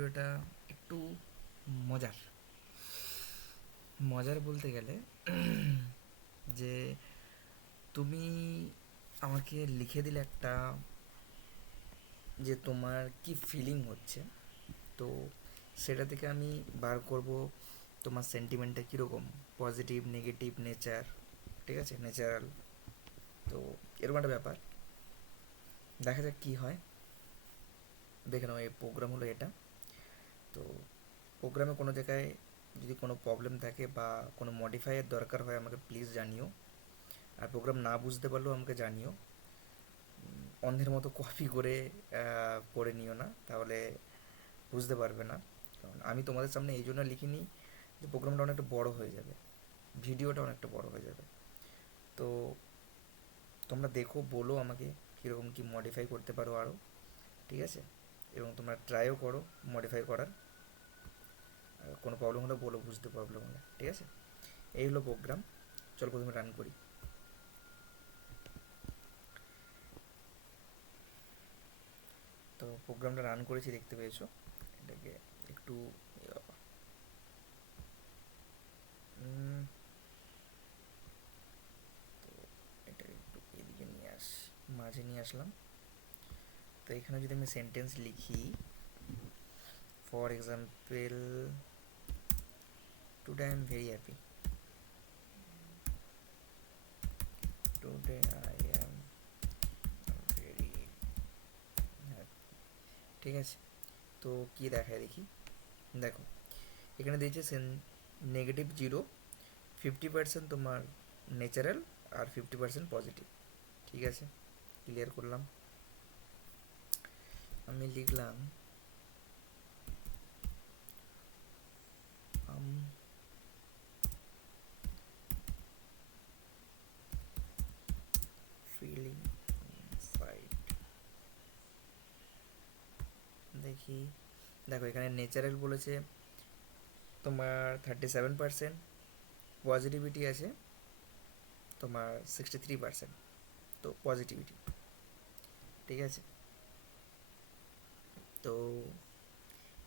ভিডিওটা একটু মজার মজার বলতে গেলে যে তুমি আমাকে লিখে দিলে একটা যে তোমার কি ফিলিং হচ্ছে, তো সেটা থেকে আমি বার করব তোমার সেন্টিমেন্টটা কীরকম, পজিটিভ নেগেটিভ নেচার, ঠিক আছে, ন্যাচারাল। তো এরকম একটা ব্যাপার, দেখা যাক কী হয়। দেখে নাও, এই প্রোগ্রাম হলো এটা। তো প্রোগ্রামে কোনো জায়গায় যদি কোনো প্রবলেম থাকে বা কোনো মডিফাইয়ের দরকার হয় আমাকে প্লিজ জানিও। আর প্রোগ্রাম না বুঝতে পারলেও আমাকে জানিও। অন্ধের মতো কপি করে পড়ে নিও না, তাহলে বুঝতে পারবে না। কারণ আমি তোমাদের সামনে এই জন্য লিখিনি যে প্রোগ্রামটা অনেকটা বড় হয়ে যাবে, ভিডিওটা অনেকটা বড় হয়ে যাবে। তো তোমরা দেখো, বলো আমাকে কীরকম কী মডিফাই করতে পারো আরও, ঠিক আছে? এবং তোমরা ট্রাইও করো মডিফাই করার। কোনো প্রবলেম হলে বলো, বুঝতে প্রবলেম হলে, ঠিক আছে? এই হলো প্রোগ্রাম। চল প্রথমে রান করি। তো প্রোগ্রামটা রান করেছি, দেখতে পেয়েছো। এটাকে একটু তো এটাকে একটু এদিকে নিয়ে মাঝে নিয়ে আসলাম। তো এখানে যদি আমি সেন্টেন্স লিখি, for example, today I am very happy, today I am very happy, ঠিক আছে? তো কি দেখায় দেখি, দেখো এখানে দিয়েছে নেগেটিভ 0, 50% তোমার ন্যাচারাল আর 50% পজিটিভ, ঠিক আছে? ক্লিয়ার করলাম। আমি লিখলাম ফিলিং ইনসাইড, দেখি। দেখো এখানে ন্যাচারাল বলেছে তোমার 37%, পজিটিভিটি আছে তোমার 63%। তো পজিটিভিটি, ঠিক আছে? তো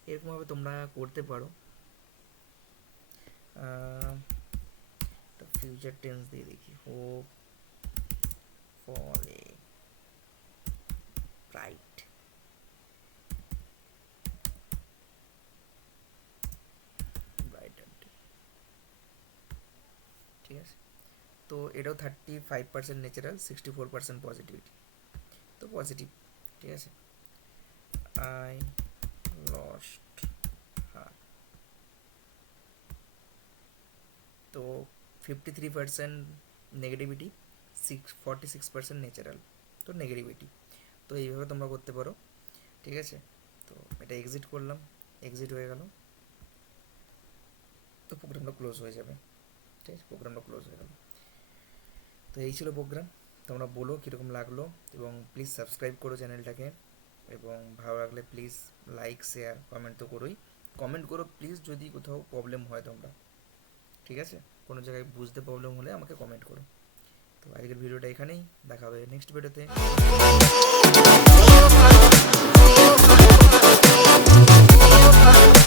এরকমভাবে তোমরা করতে পারো। ফিউচার টেন্স দিয়ে দেখি, hope for a bright, brighter day, ঠিক আছে? তো এটাও 35% ন্যাচারাল, 64% পজিটিভিটি। তো পজিটিভ, ঠিক আছে? আই লস্ট হার, তো 53% নেগেটিভিটি, 46% ন্যাচারাল, তো নেগেটিভিটি। তো এইভাবে তোমরা করতে পারো, ঠিক আছে? তো এটা এক্সিট করলাম, এক্সিট হয়ে গেল। তো প্রোগ্রামটা ক্লোজ হয়ে যাবে, ঠিক আছে? প্রোগ্রামটা ক্লোজ হয়ে গেল। তো এই ছিল প্রোগ্রাম। তোমরা বলো কীরকম লাগলো, এবং প্লিজ সাবস্ক্রাইব করো চ্যানেলটাকে, এবং ভালো লাগলে প্লিজ লাইক শেয়ার কমেন্ট তো করোই। কমেন্ট করো প্লিজ যদি কোথাও প্রবলেম হয় তোমরা, ঠিক আছে? কোনো জায়গায় বুঝতে প্রবলেম হলে আমাকে কমেন্ট করো। তো আজকের ভিডিওটা এখানেই, দেখা হবে নেক্সট ভিডিওতে।